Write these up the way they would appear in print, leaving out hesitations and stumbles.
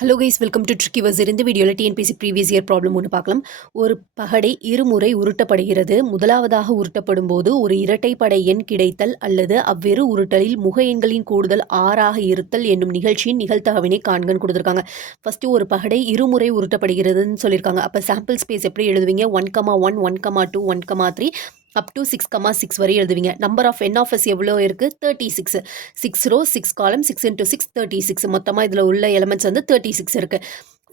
Hello guys, welcome to tricky Wazir. இந்த வீடியோவில் TNPSC previous year problem ஒன்று பார்க்கலாம். ஒரு பகடை இருமுறை உருட்டப்படுகிறது. முதலாவதாக உருட்டப்படும் போது ஒரு இரட்டைப்படை எண் கிடைத்தல் அல்லது அவ்விரு உருட்டலில் முக எண்களின் கூடுதல் 6ஆக இருத்தல் என்னும் நிகழ்ச்சியின் நிகழ்தகவினை காண்கன்னு கொடுத்துருக்காங்க. ஃபஸ்ட்டு ஒரு பகடை இருமுறை உருட்டப்படுகிறதுன்னு சொல்லியிருக்காங்க. அப்போ சாம்பிள் ஸ்பேஸ் எப்படி எழுதுவீங்க? 1,1 1,2 1,3 அப் டு 6,6 வரை எழுதுவீங்க. Number of n of s எவ்வளோ இருக்குது? 36. 6 ரோ 6 காலம் 6 into 6 36. மொத்தமாக இதில் உள்ள எலமெண்ட்ஸ் வந்து 36 இருக்குது.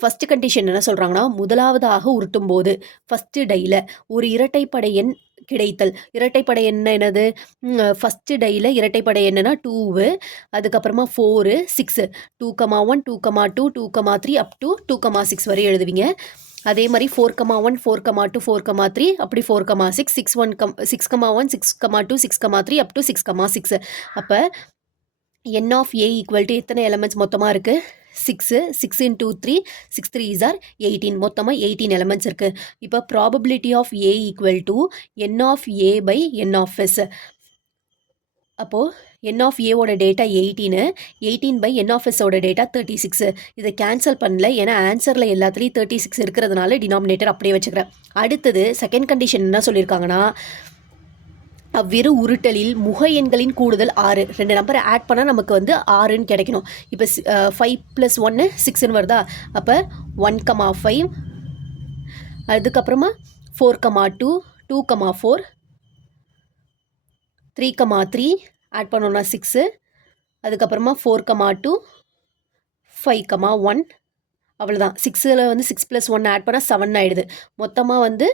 ஃபஸ்ட்டு கண்டிஷன் என்ன சொல்கிறாங்கன்னா, முதலாவதாக உருட்டும் போது ஃபஸ்ட்டு டையில் ஒரு இரட்டைப்படை எண் கிடைத்தல். இரட்டைப்படை எண் என்னது? ஃபஸ்ட்டு டையில் இரட்டைப்படை என்னன்னா 2, அதுக்கப்புறமா 4 6 2,1 2,2 2,3 அப் டு 2,6 வரை எழுதுவீங்க. அதே மாதிரி 4,1 4,2 4,3 அப்படி 4,6 6,1 6,2 6,3 அப் டு 6,6. அப்போ n of a equal to எத்தனை எலமெண்ட்ஸ் மொத்தமாக இருக்குது? 6 6 into 3 6 3s are 18. மொத்தமாக 18 எலமெண்ட்ஸ் இருக்குது. இப்போ probability of a equal to n of a by n of s. அப்போது n ஆஃப் ஏவோட டேட்டா 18 பை n ஆஃப் எஸோட டேட்டா 36. இதை கேன்சல் பண்ணல, ஏன்னா ஆன்சரில் எல்லாத்துலேயும் 36 இருக்கிறதுனால டினாமினேட்டர் அப்படியே வச்சுக்கிறேன். அடுத்தது செகண்ட் கண்டிஷன் என்ன சொல்லியிருக்காங்கன்னா, அவ்விரு உருட்டலில் முக எண்களின் கூடுதல் 6. 2 நம்பரை ஆட் பண்ணால் நமக்கு வந்து 6ன்னு கிடைக்கணும். இப்போ 5 + 1 6ன்னு வருதா? அப்போ 1,5 அதுக்கப்புறமா 4,2 2,4 3,3 ஆட் பண்ணோன்னா 6, அதுக்கப்புறமா 4,2 5,1 அவ்வளோதான். 6ல் வந்து 6 + 1 ஆட் பண்ணால் 7 ஆகிடுது. மொத்தமாக வந்து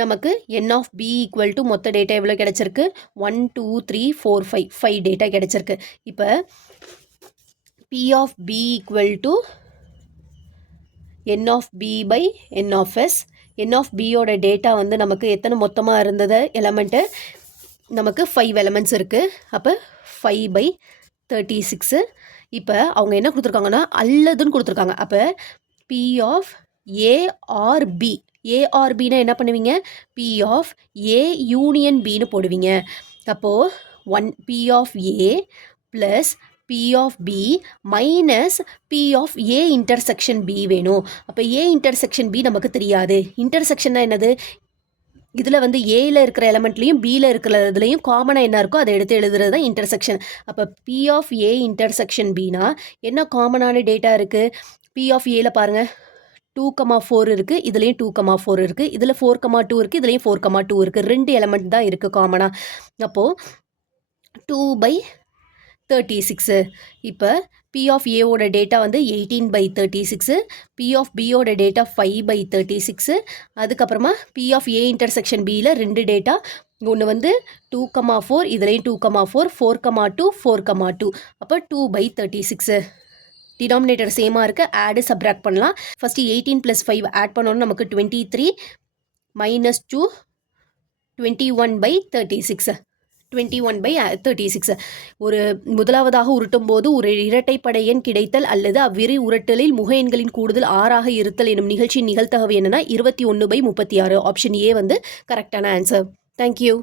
நமக்கு n of b equal to மொத்த டேட்டா எவ்வளோ கிடச்சிருக்கு? 1 2 3 4 5 டேட்டா கிடச்சிருக்கு. இப்போ p of b equal to n of b by n of s. n of bயோட டேட்டா வந்து நமக்கு எத்தனை மொத்தமாக இருந்தது எலமெண்ட்டு? நமக்கு 5 எலமெண்ட்ஸ் இருக்குது. அப்போ 5/36. இப்போ அவங்க என்ன கொடுத்துருக்காங்கன்னா, அல்லதுன்னு கொடுத்துருக்காங்க. அப்போ P of A or B. A or பின்னா என்ன பண்ணுவீங்க? பி ஆஃப் ஏ யூனியன் பின்னு போடுவீங்க. அப்போது P of A plus P of B minus P of A intersection B வேணும். அப்போ ஏ இன்டர்செக்ஷன் பி நமக்கு தெரியாது. இன்டர்செக்ஷன்னா என்னது? இதில் வந்து ஏயில் இருக்கிற எலமெண்ட்லேயும் பியில் இருக்கிறதுலையும் காமனாக என்ன இருக்கோ அதை எடுத்து எழுதுறது தான் இன்டர்செக்ஷன். அப்போ பி ஆஃப் ஏ இன்டர்செக்ஷன் பினா என்ன காமனான டேட்டா இருக்குது? பி ஆஃப் ஏல பாருங்கள் 2,4 இருக்குது, இதுலேயும் 2,4 இருக்குது, இதில் 4,2 இருக்குது, இதுலேயும் 4,2 இருக்குது. 2 எலமெண்ட் தான் இருக்குது காமனாக. அப்போது 2/36. இப்போ பி ஆஃப் ஏவோட டேட்டா வந்து 18/36, பி ஆஃப் பியோட டேட்டா 5/36, அதுக்கப்புறமா பி ஆஃப் ஏ இன்டர்செக்ஷன் பியில் 2 டேட்டா, ஒன்று வந்து 2,4, இதுலேயும் 2,4 4,2 4,2. அப்போ 2/36. டினாமினேட்டர் சேமாக இருக்குது, ஆடு சப்ராக்ட் பண்ணலாம். ஃபஸ்ட்டு 18 + 5 ஆட் பண்ணோன்னு நமக்கு 23 -2 21/36. 21/36. ஒரு முதலாவதாக உருட்டும் போது ஒரு இரட்டைப்படை எண் கிடைத்தல் அல்லது அவ்விரு உருட்டலில் முக எண்களின் கூடுதல் 6ஆக இருத்தல் என்னும் நிகழ்ச்சியின் நிகழ்தகவு என்னன்னா 21/36. ஆப்ஷன் ஏ வந்து கரெக்டான ஆன்சர். தேங்க்யூ.